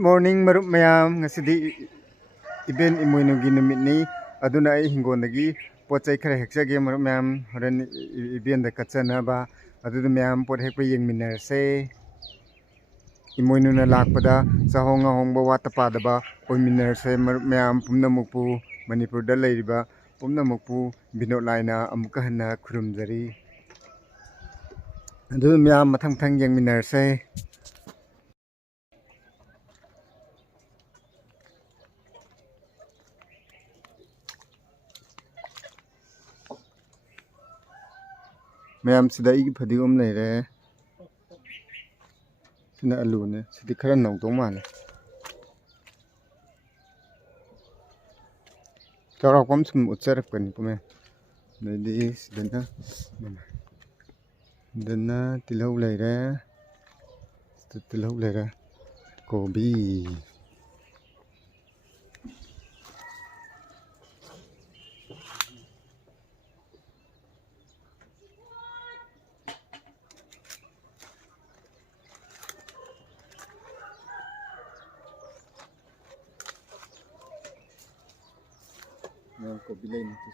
morning marup mayam ngasidi event imoinugi numitni aduna ai hingondagi pochai khara hekjage marup mayam horen event da kachana ba adudu mayam pot hekpa yengminarse imoinuna lakpada sahonga hongba wata padaba oiminarse marup mayam pumnamukpu manipur da leiriba pumnamukpu binod laina amuka hanna khurumjari adudu mayam mathang mathang yengminarse mayam sida igi phadigom leire sina alu ne sidi khara nawdong male chawra kom sum utsarak pani pume nedi sidana tilhau leire kobi kobi lain tu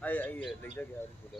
ai lấy ra cái của đó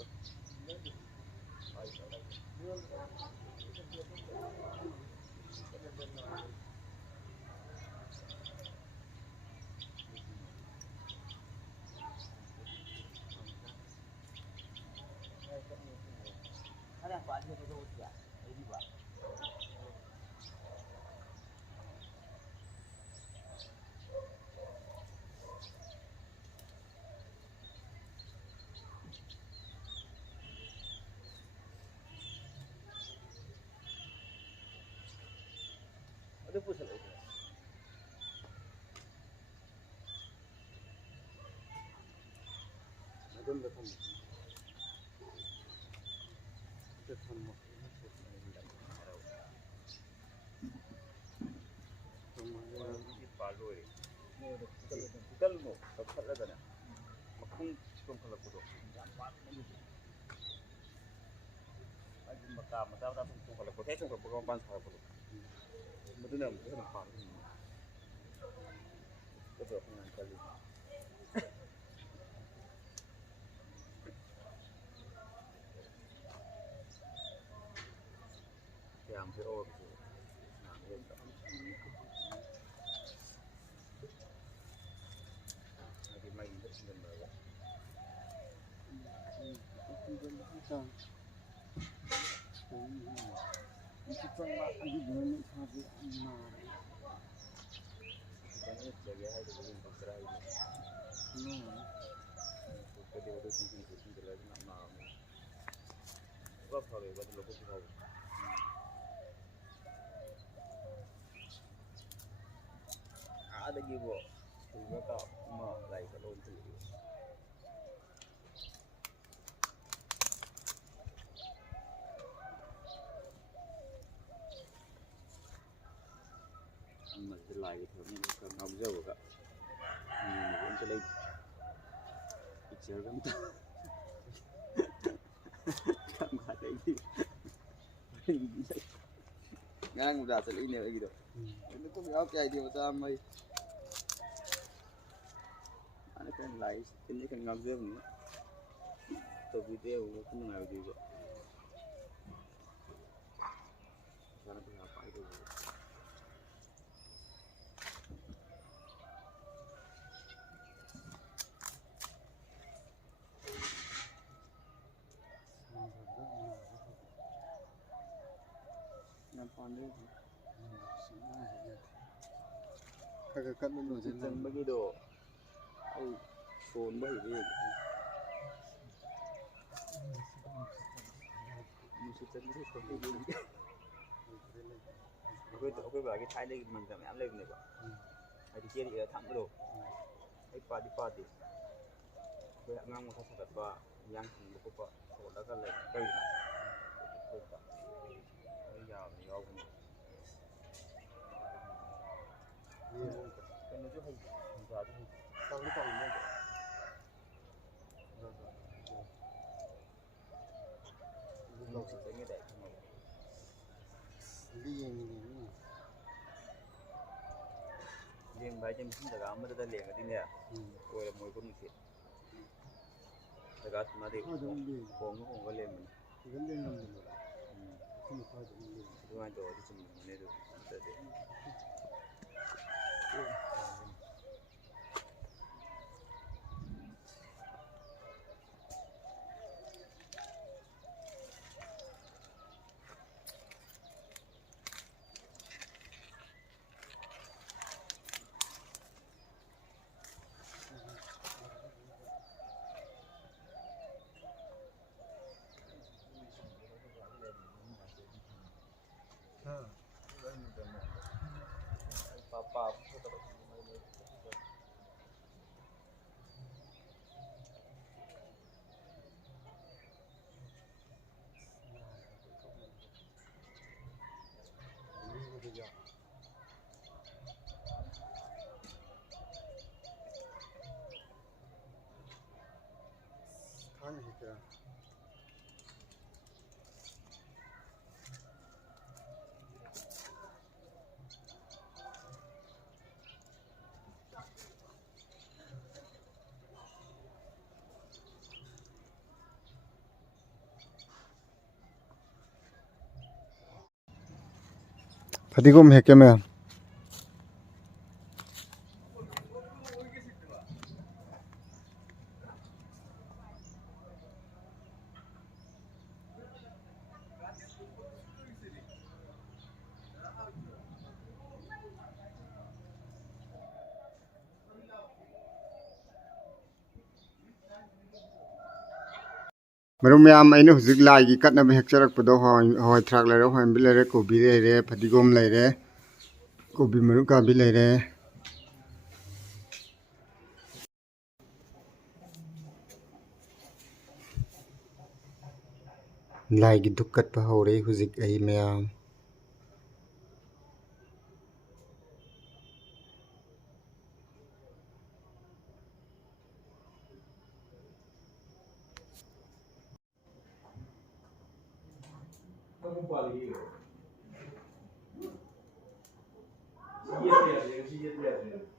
itu pusat itu adon betul sama paloi kita lu dapat lagi na makung cikong kalau kudo mà tao tao không phải là có thể không phải có ban sao của mà tôi làm cái thằng phản cái việc này cái gì thì làm cái ô cái làm lên đó thì mày rất là mày जगह है तो वो दूसरा ही तो कभी वो कुछ लगे ना वो भावे वो लोगों को भाव आदगी वो तो का मां लाइक लोन थी mình lại thì mình cần học dâu cả mình vẫn cho đây chờ lắm cảm giác đấy ngang một đợt sẽ lấy nhiều gì đâu nó có bị áo dài thì mà ta mày anh cái lại cái này ngọc dâu nữa tôi video cũng nào gì vậy sao nó bị học phải rồi làm con đấy cái cắt nó nổi trên chân mấy cái đồ ai phồn mấy cái mình sẽ chân mấy cái gì cái cái thái đây mình phải ăn lên này bạn ai đi chơi đi thẳng cái đồ ai đi cái ngang một cái sợi ba yang thành một cái số đó cái này cây này bây giờ mình go cái nó chứ không giờ chứ sao nó còn nữa nó sẽ cái đẹp không liền bài chân không được ám được liền cái này rồi là mồi cũng thiệtแต่ก็มาดิผมก็เล่นมันดูงานโจที่สมุนนี่ดูแต่เด็กป้าพูดตลอดफतिगोम है क्या मैं मरुम याम आइने हुजिक लाइगी कटना बे हेक्चरक पदो होय ट्रक लेरे होय बिलेरे कोबी लेरे फतिगोम लेरे कोबी मरु का भी लेरे लाइगी दुक्कत पा होरे हुजिक आई मयाम Kamu paling ini. Siap ya, yang siap ya.